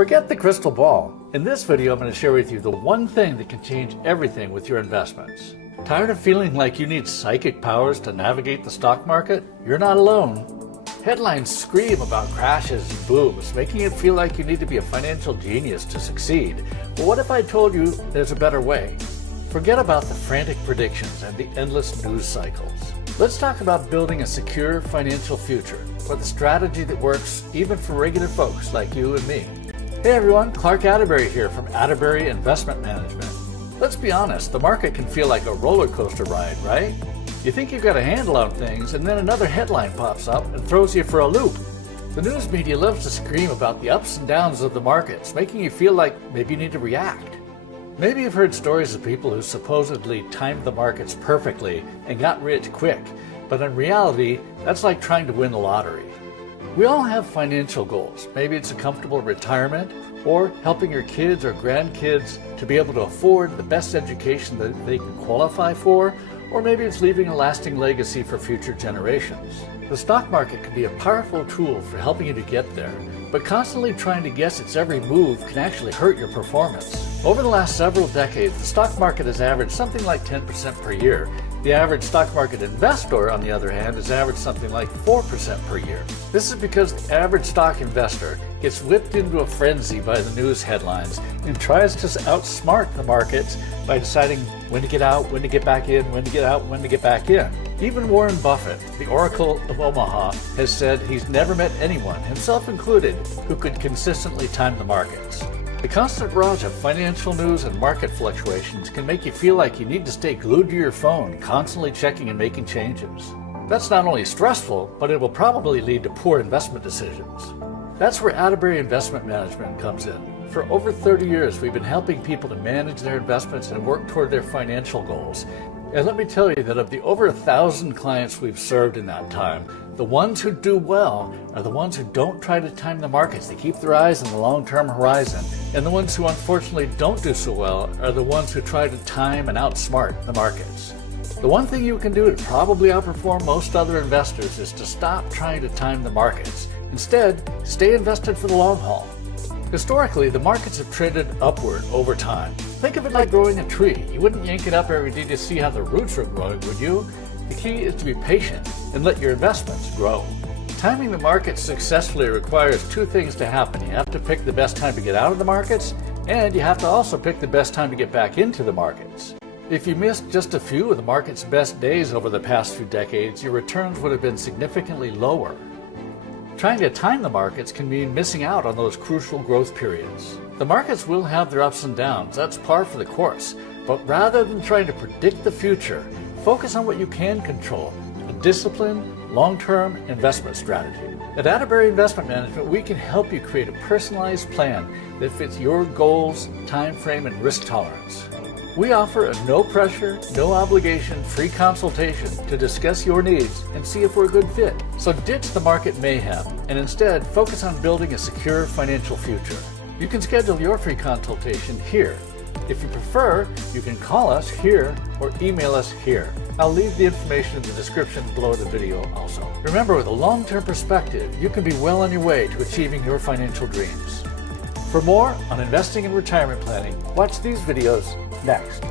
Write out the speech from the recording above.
Forget the crystal ball. In this video, I'm going to share with you the one thing that can change everything with your investments. Tired of feeling like you need psychic powers to navigate the stock market? You're not alone. Headlines scream about crashes and booms, making it feel like you need to be a financial genius to succeed. But what if I told you there's a better way? Forget about the frantic predictions and the endless news cycles. Let's talk about building a secure financial future with a strategy that works even for regular folks like you and me. Hey everyone, Clark Atterbury here from Atterbury Investment Management. Let's be honest, the market can feel like a roller coaster ride, right? You think you've got a handle on things, and then another headline pops up and throws you for a loop. The news media loves to scream about the ups and downs of the markets, making you feel like maybe you need to react. Maybe you've heard stories of people who supposedly timed the markets perfectly and got rich quick, but in reality, that's like trying to win the lottery. We all have financial goals. Maybe it's a comfortable retirement, or helping your kids or grandkids to be able to afford the best education that they can qualify for, or maybe it's leaving a lasting legacy for future generations. The stock market can be a powerful tool for helping you to get there, but constantly trying to guess its every move can actually hurt your performance. Over the last several decades, the stock market has averaged something like 10% per year. The average stock market investor, on the other hand, has averaged something like 4% per year. This is because the average stock investor gets whipped into a frenzy by the news headlines and tries to outsmart the markets by deciding when to get out, when to get back in, when to get out, when to get back in. Even Warren Buffett, the Oracle of Omaha, has said he's never met anyone, himself included, who could consistently time the markets. The constant barrage of financial news and market fluctuations can make you feel like you need to stay glued to your phone, constantly checking and making changes. That's not only stressful, but it will probably lead to poor investment decisions. That's where Atterbury Investment Management comes in. For over 30 years, we've been helping people to manage their investments and work toward their financial goals. And let me tell you that of the over 1,000 clients we've served in that time, the ones who do well are the ones who don't try to time the markets. They keep their eyes on the long-term horizon. And the ones who unfortunately don't do so well are the ones who try to time and outsmart the markets. The one thing you can do to probably outperform most other investors is to stop trying to time the markets. Instead, stay invested for the long haul. Historically, the markets have trended upward over time. Think of it like growing a tree. You wouldn't yank it up every day to see how the roots are growing, would you? The key is to be patient and let your investments grow. Timing the markets successfully requires two things to happen. You have to pick the best time to get out of the markets, and you have to also pick the best time to get back into the markets. If you missed just a few of the market's best days over the past few decades, your returns would have been significantly lower. Trying to time the markets can mean missing out on those crucial growth periods. The markets will have their ups and downs, that's par for the course. But rather than trying to predict the future, focus on what you can control, a disciplined, long-term investment strategy. At Atterbury Investment Management, we can help you create a personalized plan that fits your goals, time frame, and risk tolerance. We offer a no-pressure, no-obligation free consultation to discuss your needs and see if we're a good fit. So ditch the market mayhem and instead focus on building a secure financial future. You can schedule your free consultation here. If you prefer, you can call us here or email us here. I'll leave the information in the description below the video also. Remember, with a long-term perspective, you can be well on your way to achieving your financial dreams. For more on investing and retirement planning, watch these videos next.